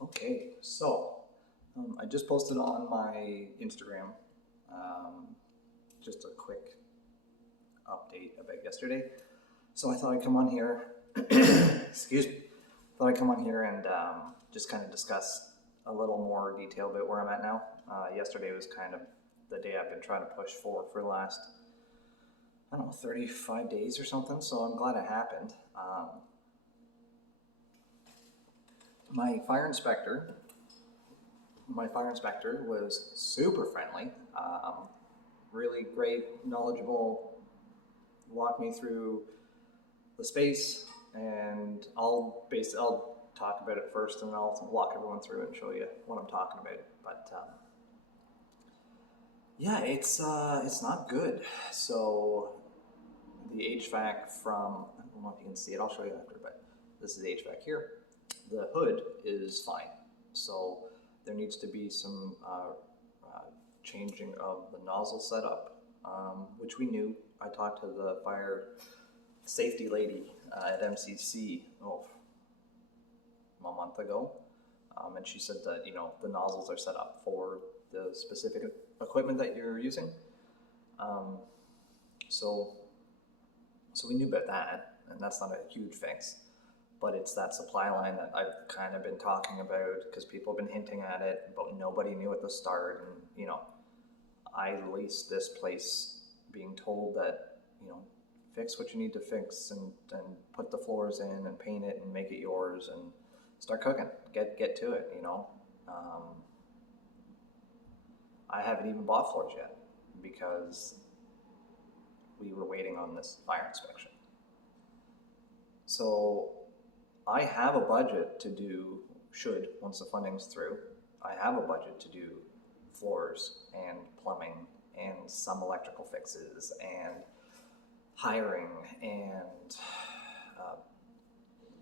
Okay, so I just posted on my Instagram just a quick update about yesterday. So I thought I'd come on here, excuse me, thought I'd come on here and just kind of discuss a little more detail about where I'm at now. Yesterday was kind of the day I've been trying to push for the last, I don't know, 35 days or something, so I'm glad it happened. My fire inspector my fire inspector was super friendly, really great, knowledgeable, walked me through the space, and I'll talk about it first, and I'll walk everyone through it and show you what I'm talking about. But yeah, it's not good. So the HVAC from, I don't know if you can see it, I'll show you after, but this is the HVAC here. The hood is fine. So there needs to be some changing of the nozzle setup, which we knew. I talked to the fire safety lady at MCC a month ago, and she said that the nozzles are set up for the specific equipment that you're using. Um, so we knew about that, and that's not a huge fix. But it's that supply line that I've kind of been talking about because people have been hinting at it, but nobody knew at the start. And I leased this place being told that fix what you need to fix and put the floors in and paint it and make it yours and start cooking. Get to it. I haven't even bought floors yet because we were waiting on this fire inspection. So I have a budget to do, once the funding's through, I have a budget to do floors and plumbing and some electrical fixes and hiring and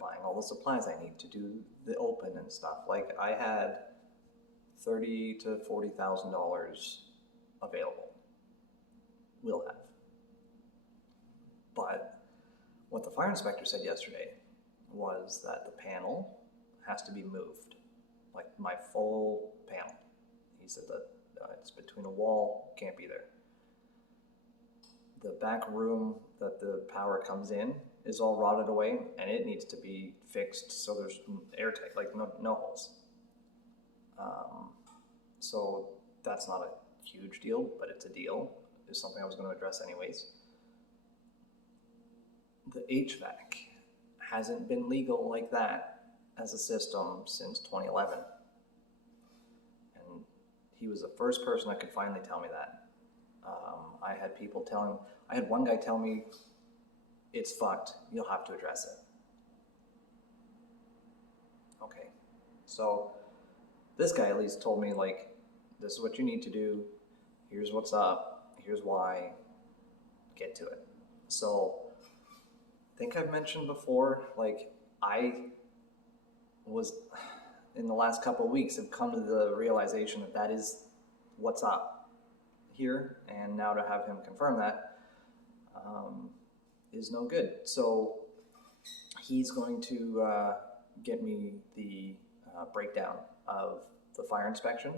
buying all the supplies I need to do the open and stuff. Like I had $30,000 to $40,000 available. Will have. But what the fire inspector said yesterday was that the panel has to be moved, like my full panel. He said that it's between a wall, can't be there. The back room that the power comes in is all rotted away, and it needs to be fixed so there's airtight, like no holes. So that's not a huge deal, but it's a deal. It's something I was going to address anyways. The HVAC hasn't been legal like that as a system since 2011. And he was the first person that could finally tell me that. I had one guy tell me, it's fucked, you'll have to address it. Okay, so this guy at least told me, like, this is what you need to do, here's what's up, here's why, get to it. So I think I've mentioned before, like, I was, in the last couple of weeks, have come to the realization that is what's up here, and now to have him confirm that is no good. So he's going to get me the breakdown of the fire inspection,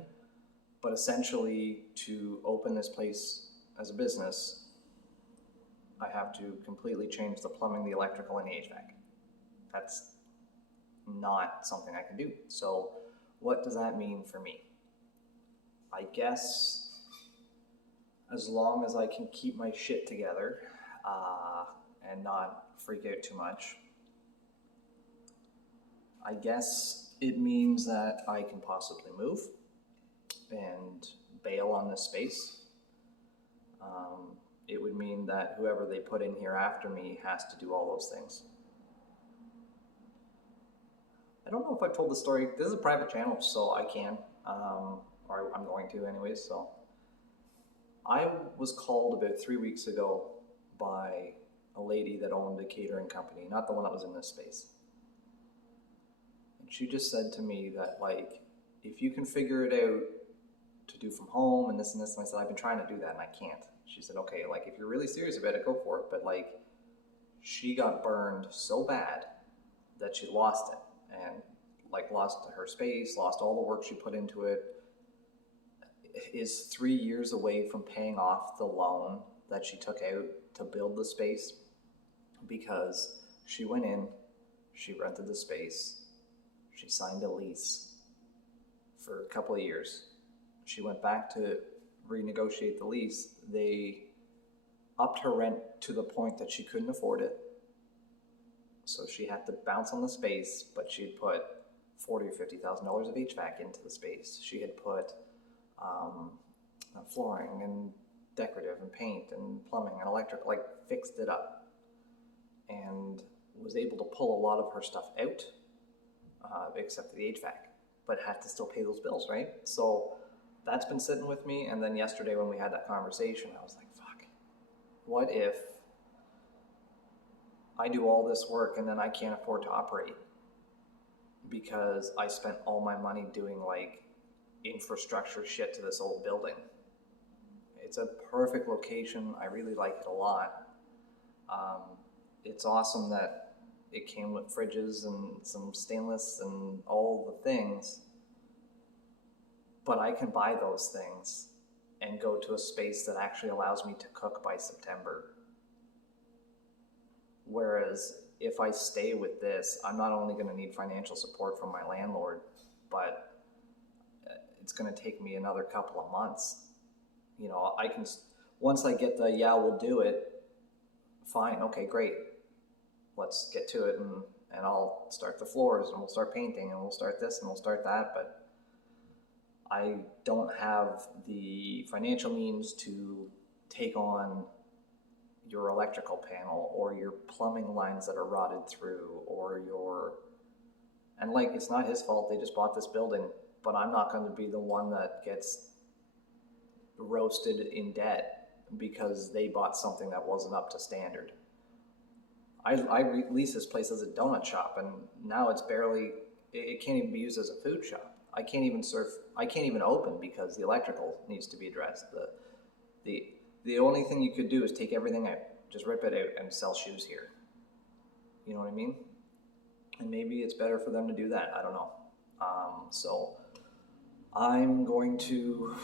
but essentially to open this place as a business, I have to completely change the plumbing, the electrical, and the HVAC. That's not something I can do. So what does that mean for me? I guess as long as I can keep my shit together and not freak out too much, I guess it means that I can possibly move and bail on this space. It would mean that whoever they put in here after me has to do all those things. I don't know if I've told the story. This is a private channel, so I can, or I'm going to anyways. So I was called about 3 weeks ago by a lady that owned a catering company, not the one that was in this space. And she just said to me that, like, if you can figure it out to do from home and this and this, and I said, I've been trying to do that and I can't. She said, okay, like, if you're really serious about it, go for it. But, like, she got burned so bad that she lost it. And like lost her space, lost all the work she put into it, is 3 years away from paying off the loan that she took out to build the space, because she went in, she rented the space, she signed a lease for a couple of years. She went back to renegotiate the lease. They upped her rent to the point that she couldn't afford it. So she had to bounce on the space, but she'd put $40,000 or $50,000 of HVAC into the space. She had put flooring and decorative and paint and plumbing and electric, like fixed it up, and was able to pull a lot of her stuff out, except for the HVAC, but had to still pay those bills, right? So that's been sitting with me. And then yesterday when we had that conversation, I was like, fuck, what if I do all this work and then I can't afford to operate because I spent all my money doing like infrastructure shit to this old building? It's a perfect location. I really like it a lot. It's awesome that it came with fridges and some stainless and all the things, but I can buy those things and go to a space that actually allows me to cook by September. Whereas if I stay with this, I'm not only going to need financial support from my landlord, but it's going to take me another couple of months. You know, I can, once I get the, yeah, we'll do it, fine, okay, great. Let's get to it, and I'll start the floors, and we'll start painting, and we'll start this, and we'll start that. But I don't have the financial means to take on your electrical panel or your plumbing lines that are rotted through, or your, and like, it's not his fault, they just bought this building, but I'm not going to be the one that gets roasted in debt because they bought something that wasn't up to standard. I leased this place as a donut shop, and now it's barely, it can't even be used as a food shop. I can't even open because the electrical needs to be addressed. The only thing you could do is take everything out, just rip it out and sell shoes here. You know what I mean? And maybe it's better for them to do that. I don't know. So I'm going to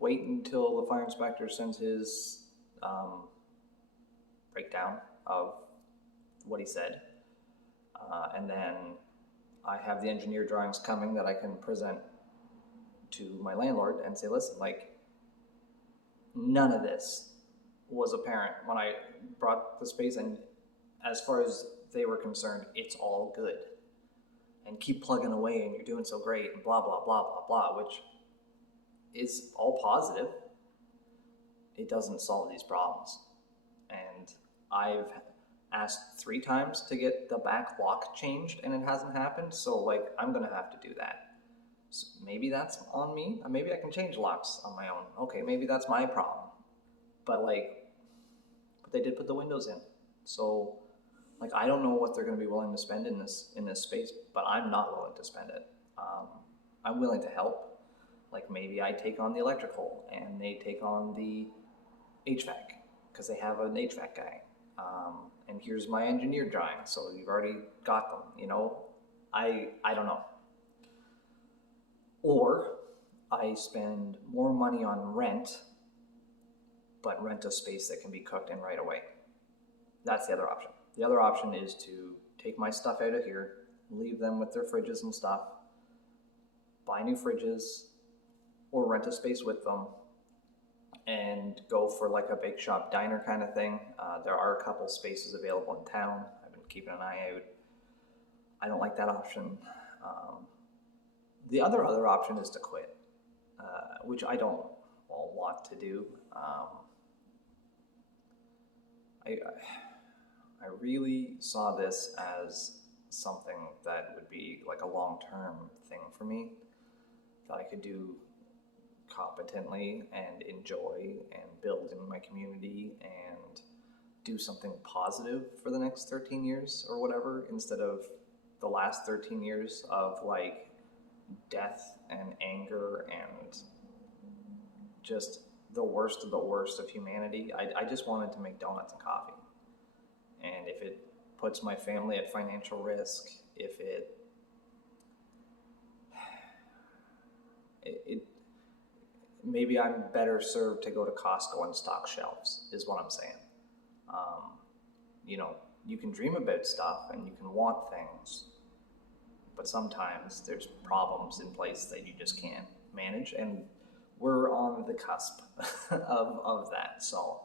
wait until the fire inspector sends his breakdown of what he said. And then I have the engineer drawings coming that I can present to my landlord and say, listen, like, none of this was apparent when I brought the space, and as far as they were concerned, it's all good. And keep plugging away, and you're doing so great, and blah, blah, blah, blah, blah, which is all positive. It doesn't solve these problems. And I've asked 3 times to get the back lock changed, and it hasn't happened. So like, I'm gonna have to do that. So maybe that's on me. Maybe I can change locks on my own. Okay, maybe that's my problem. But they did put the windows in. So like, I don't know what they're gonna be willing to spend in this space, but I'm not willing to spend it. I'm willing to help. Like, maybe I take on the electrical and they take on the HVAC because they have an HVAC guy. And here's my engineer drawing, so you've already got them, you know? I don't know. Or I spend more money on rent, but rent a space that can be cooked in right away. That's the other option. The other option is to take my stuff out of here, leave them with their fridges and stuff, buy new fridges, or rent a space with them, and go for like a bake shop diner kind of thing. There are a couple spaces available in town. I've been keeping an eye out. I don't like that option. The other option is to quit, which I don't want to do. I really saw this as something that would be like a long-term thing for me, that I could do competently and enjoy and build in my community and do something positive for the next 13 years or whatever, instead of the last 13 years of like death and anger and just the worst of humanity. I just wanted to make donuts and coffee. And if it puts my family at financial risk, if it Maybe I'm better served to go to Costco and stock shelves, is what I'm saying. You know, you can dream about stuff and you can want things, but sometimes there's problems in place that you just can't manage, and we're on the cusp of that. So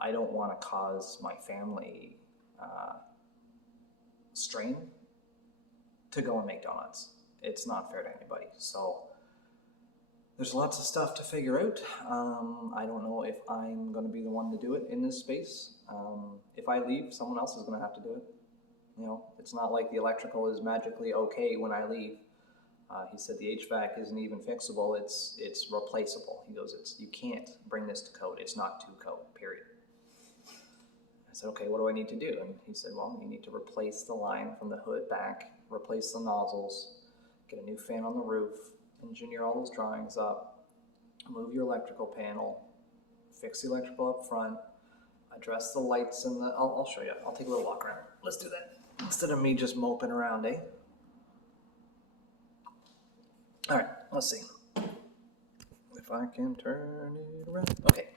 I don't want to cause my family strain to go and make donuts. It's not fair to anybody. So there's lots of stuff to figure out. I don't know if I'm going to be the one to do it in this space. If I leave, someone else is going to have to do it. You know, it's not like the electrical is magically okay when I leave. He said the HVAC isn't even fixable. It's replaceable. He goes, you can't bring this to code. It's not to code, period. I said, okay, what do I need to do? And he said, well, you need to replace the line from the hood back, replace the nozzles, get a new fan on the roof, engineer all those drawings up, move your electrical panel, fix the electrical up front, address the lights and I'll show you. I'll take a little walk around. Let's do that. Instead of me just moping around, eh? All right, let's see if I can turn it around. Okay.